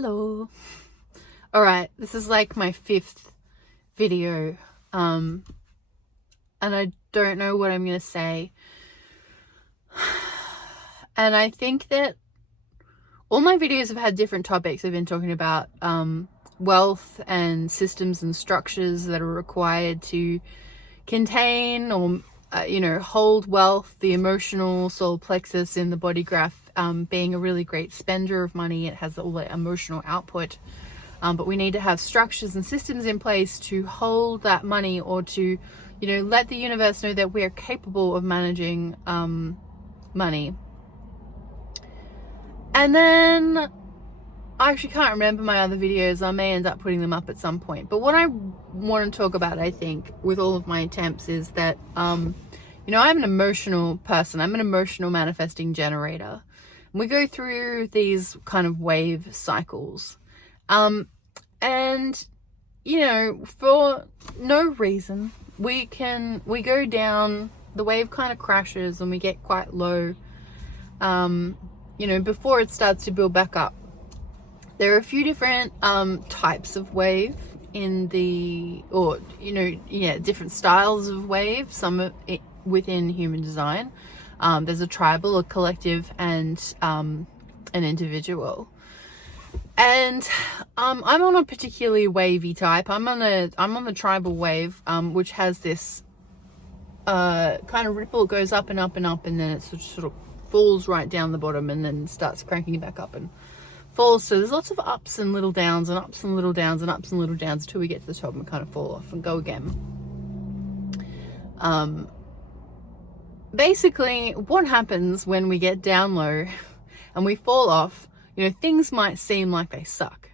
Hello. All right, this is like my 5th video, and I don't know what I'm gonna say. And I think that all my videos have had different topics. I've been talking about wealth and systems and structures that are required to contain or hold wealth, the emotional solar plexus in the body graph being a really great spender of money. It has all the emotional output, but we need to have structures and systems in place to hold that money, or to let the universe know that we are capable of managing money. And then I actually can't remember my other videos. I may end up putting them up at some point. But what I want to talk about, I think, with all of my attempts is that, I'm an emotional person. I'm an emotional manifesting generator. And we go through these kind of wave cycles. And, for no reason, we go down, the wave kind of crashes and we get quite low, before it starts to build back up. There are a few different types of wave different styles of wave, some within human design. There's a tribal, a collective, and an individual. And I'm on a particularly wavy type. I'm on the tribal wave, which has this kind of ripple. It goes up and up and up, and then it sort of falls right down the bottom, and then starts cranking back up and falls. So there's lots of ups and little downs and ups and little downs and ups and little downs until we get to the top and kind of fall off and go again. Basically, what happens when we get down low and we fall off, things might seem like they suck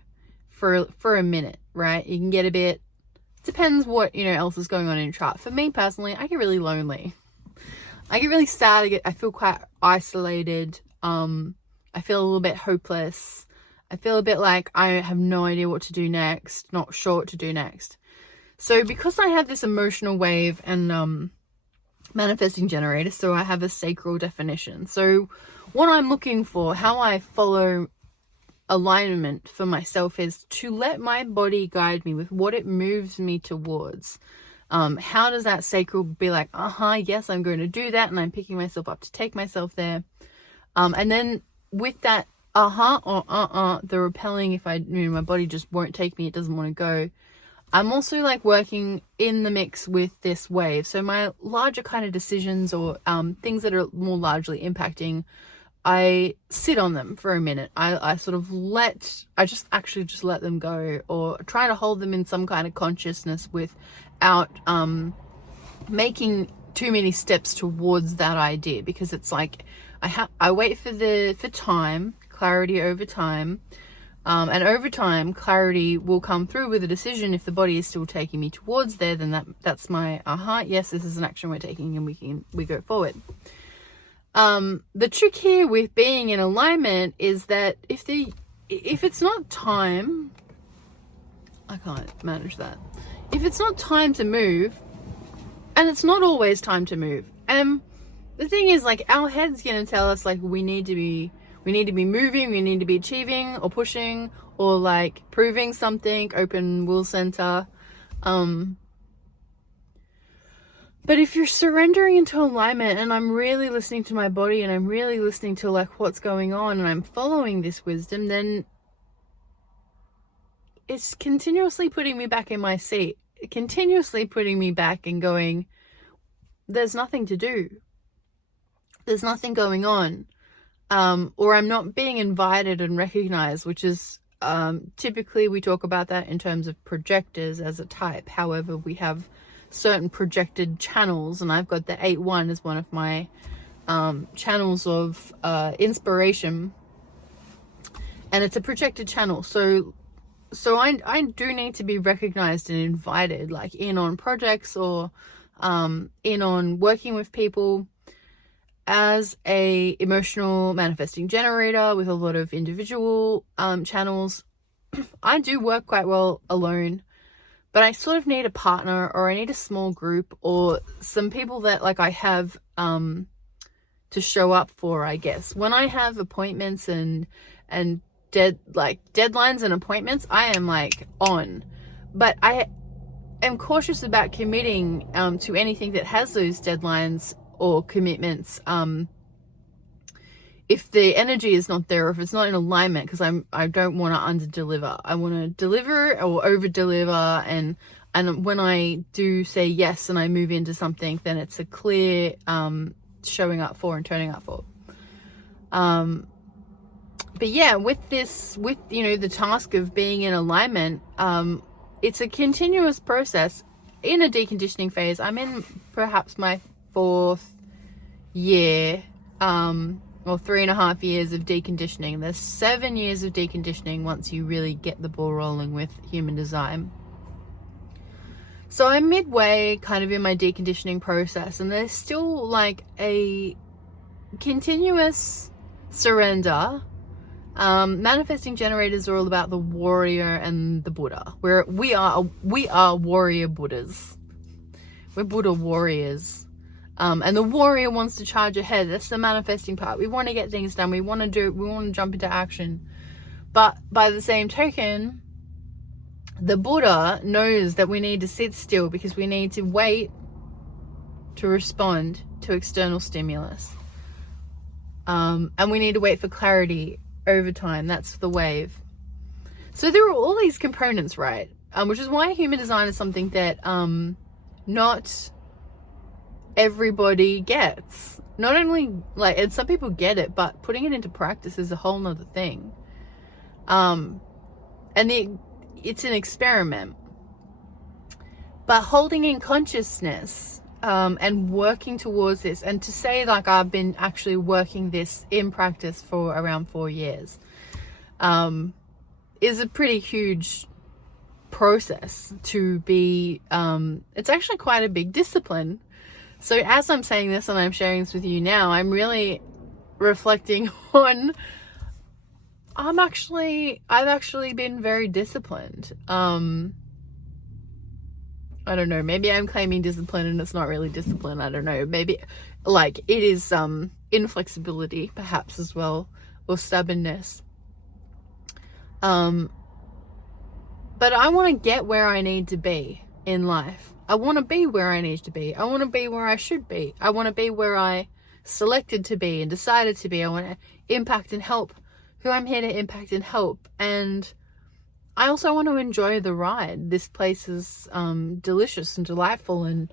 for a minute, right? You can get a bit, depends what, else is going on in your chart. For me personally, I get really lonely. I get really sad. I feel quite isolated. I feel a little bit hopeless. I feel a bit like I have no idea what to do next, not sure what to do next. So because I have this emotional wave and manifesting generator, so I have a sacral definition. So what I'm looking for, how I follow alignment for myself, is to let my body guide me with what it moves me towards. How does that sacral be like, yes, I'm going to do that, and I'm picking myself up to take myself there. And then with that or the repelling, if my body just won't take me, it doesn't want to go, I'm also like working in the mix with this wave. So my larger kind of decisions, or things that are more largely impacting, I sit on them for a minute. I just let them go, or try to hold them in some kind of consciousness without making too many steps towards that idea, because it's like I wait for time, clarity over time, and over time clarity will come through with a decision. If the body is still taking me towards there, then that's my yes, this is an action we're taking, and we go forward. The trick here with being in alignment is that if it's not time, I can't manage that. If it's not time to move, and it's not always time to move, the thing is, like, our head's gonna tell us, like, we need to be moving, we need to be achieving or pushing or like proving something, open will center. But if you're surrendering into alignment, and I'm really listening to my body, and I'm really listening to like what's going on, and I'm following this wisdom, then it's continuously putting me back in my seat, continuously putting me back and going, there's nothing to do. There's nothing going on. Or I'm not being invited and recognized, which is typically we talk about that in terms of projectors as a type. However, we have certain projected channels, and I've got the 8-1 as one of my channels of inspiration, and it's a projected channel. So I do need to be recognized and invited, like in on projects, or in on working with people. As a emotional manifesting generator with a lot of individual channels, I do work quite well alone, but I sort of need a partner, or I need a small group, or some people that like I have to show up for, I guess. When I have appointments and deadlines and appointments, I am like on. But I am cautious about committing to anything that has those deadlines or commitments if the energy is not there, or if it's not in alignment, because I don't want to under deliver. I want to deliver or over deliver, and when I do say yes and I move into something, then it's a clear showing up for and turning up for. But yeah, with the task of being in alignment, it's a continuous process in a deconditioning phase. I'm in perhaps my 4th year, or 3.5 years of deconditioning. There's 7 years of deconditioning once you really get the ball rolling with human design. So I'm midway kind of in my deconditioning process, and there's still like a continuous surrender. Manifesting generators are all about the warrior and the Buddha. We are warrior Buddhas. We're Buddha warriors. And the warrior wants to charge ahead. That's the manifesting part. We want to get things done. We want to jump into action. But by the same token, the Buddha knows that we need to sit still because we need to wait to respond to external stimulus. And we need to wait for clarity over time. That's the wave. So there are all these components, right? Which is why human design is something that not everybody gets. Not only and some people get it, but putting it into practice is a whole nother thing. And it's an experiment. But holding in consciousness and working towards this, and to say like I've been actually working this in practice for around 4 years, is a pretty huge process to be. It's actually quite a big discipline. So as I'm saying this and I'm sharing this with you now, I'm really reflecting on I've actually been very disciplined. I don't know, maybe I'm claiming discipline and it's not really discipline. I don't know, maybe like it is inflexibility perhaps as well, or stubbornness. But I want to get where I need to be in life. I want to be where I need to be. I want to be where I should be. I want to be where I selected to be and decided to be. I want to impact and help who I'm here to impact and help. And I also want to enjoy the ride. This place is delicious and delightful, and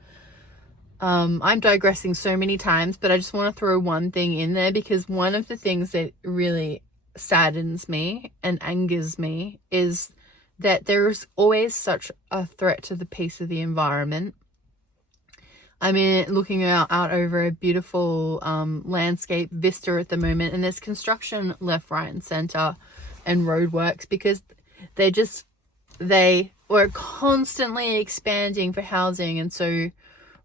I'm digressing so many times, but I just want to throw one thing in there, because one of the things that really saddens me and angers me is that there is always such a threat to the peace of the environment. I mean, looking out over a beautiful landscape vista at the moment, and there's construction left, right, and center, and roadworks, because they were constantly expanding for housing, and so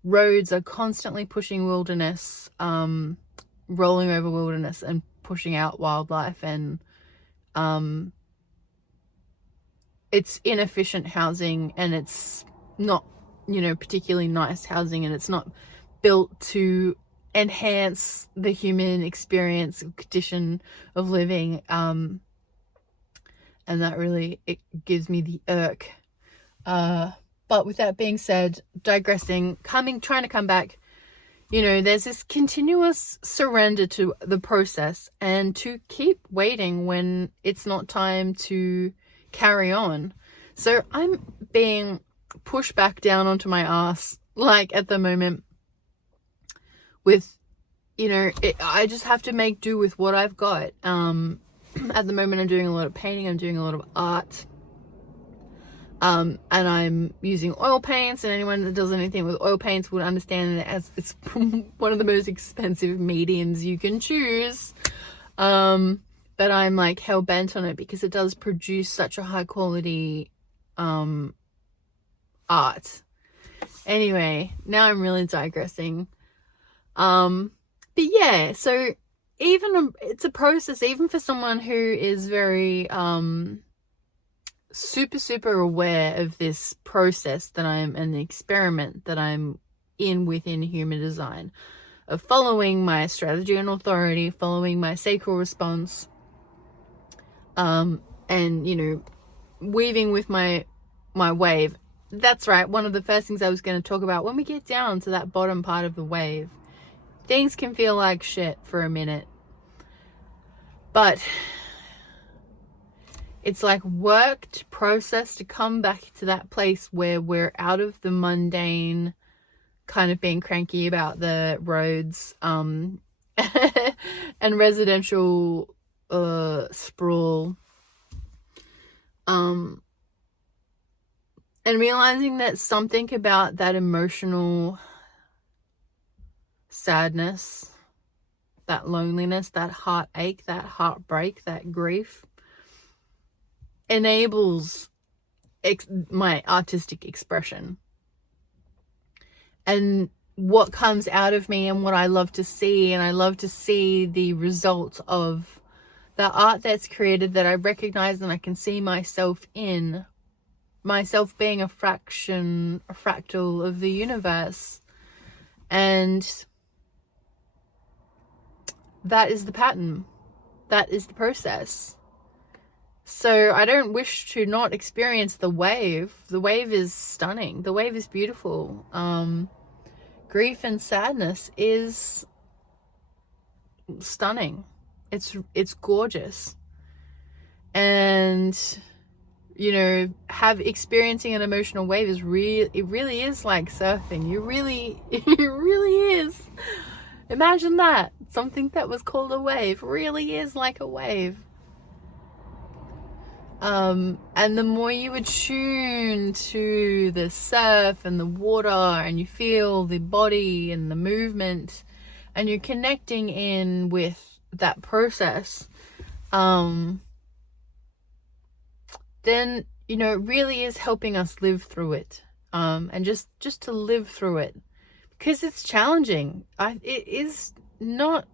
roads are constantly pushing wilderness, rolling over wilderness and pushing out wildlife, and it's inefficient housing, and it's not, particularly nice housing, and it's not built to enhance the human experience, condition of living, and that really, it gives me the irk. But with that being said, digressing, trying to come back, there's this continuous surrender to the process, and to keep waiting when it's not time to carry on. So I'm being pushed back down onto my ass, like at the moment, with, I just have to make do with what I've got. At the moment, I'm doing a lot of painting, I'm doing a lot of art, and I'm using oil paints, and anyone that does anything with oil paints would understand it as it's one of the most expensive mediums you can choose. But I'm like hell bent on it because it does produce such a high quality art. Anyway, now I'm really digressing. But yeah, so it's a process, even for someone who is very super aware of this process that I'm, and the experiment that I'm in within human design, of following my strategy and authority, following my sacral response. and, you know, weaving with my wave. That's right, one of the first things I was going to talk about. When we get down to that bottom part of the wave, things can feel like shit for a minute, but it's like worked process to come back to that place where we're out of the mundane kind of being cranky about the roads and residential sprawl, and realizing that something about that emotional sadness, that loneliness, that heartache, that heartbreak, that grief enables my artistic expression. And what comes out of me and what I love to see, and I love to see the result of the art that's created that I recognize and I can see myself in, myself being a fractal of the universe. And that is the pattern. That is the process. So I don't wish to not experience the wave. The wave is stunning. The wave is beautiful. Grief and sadness is stunning. It's gorgeous. And, you know, experiencing an emotional wave is it really is like surfing. It really is. Imagine that. Something that was called a wave really is like a wave. And the more you attune to the surf and the water, and you feel the body and the movement, and you're connecting in with that process, then, you know, it really is helping us live through it, and just to live through it, because it's challenging. It is not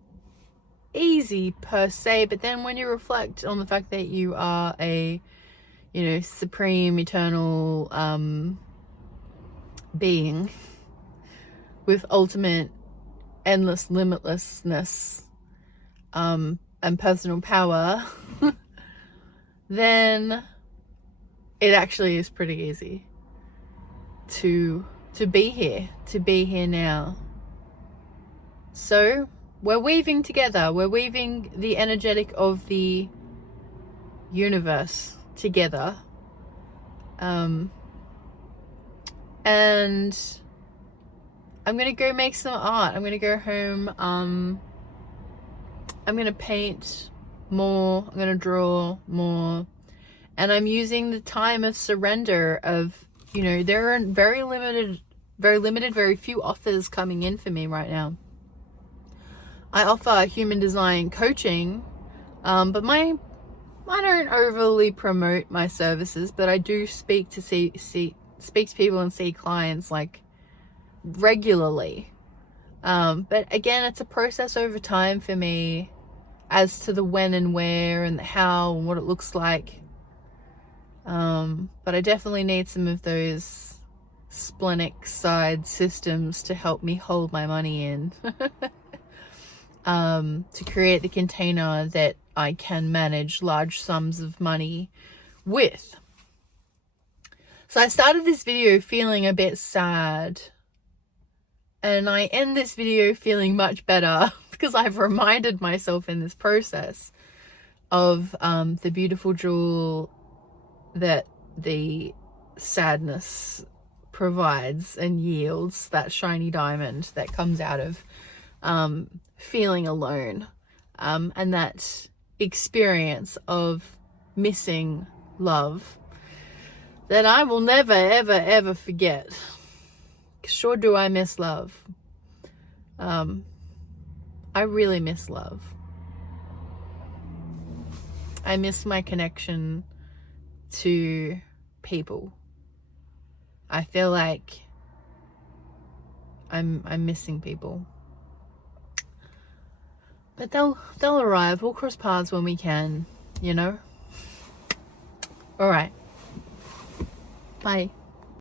easy per se, but then when you reflect on the fact that you are a, you know, supreme eternal being with ultimate endless limitlessness and personal power, then it actually is pretty easy to be here now. So we're weaving together. We're weaving the energetic of the universe together. And I'm going to go make some art. I'm going to go home. I'm going to paint more. I'm going to draw more. And I'm using the time of surrender of, you know, there are very few offers coming in for me right now. I offer human design coaching, but I don't overly promote my services, but I do speak to people and see clients like regularly. But again, it's a process over time for me as to the when and where and the how and what it looks like. But I definitely need some of those splenic side systems to help me hold my money in. To create the container that I can manage large sums of money with. So I started this video feeling a bit sad, and I end this video feeling much better because I've reminded myself in this process of the beautiful jewel that the sadness provides and yields, that shiny diamond that comes out of feeling alone, and that experience of missing love that I will never ever forget. Sure do I miss love. I really miss love. I miss my connection to people. I feel like I'm missing people. But they'll arrive. We'll cross paths when we can, you know? All right. Bye.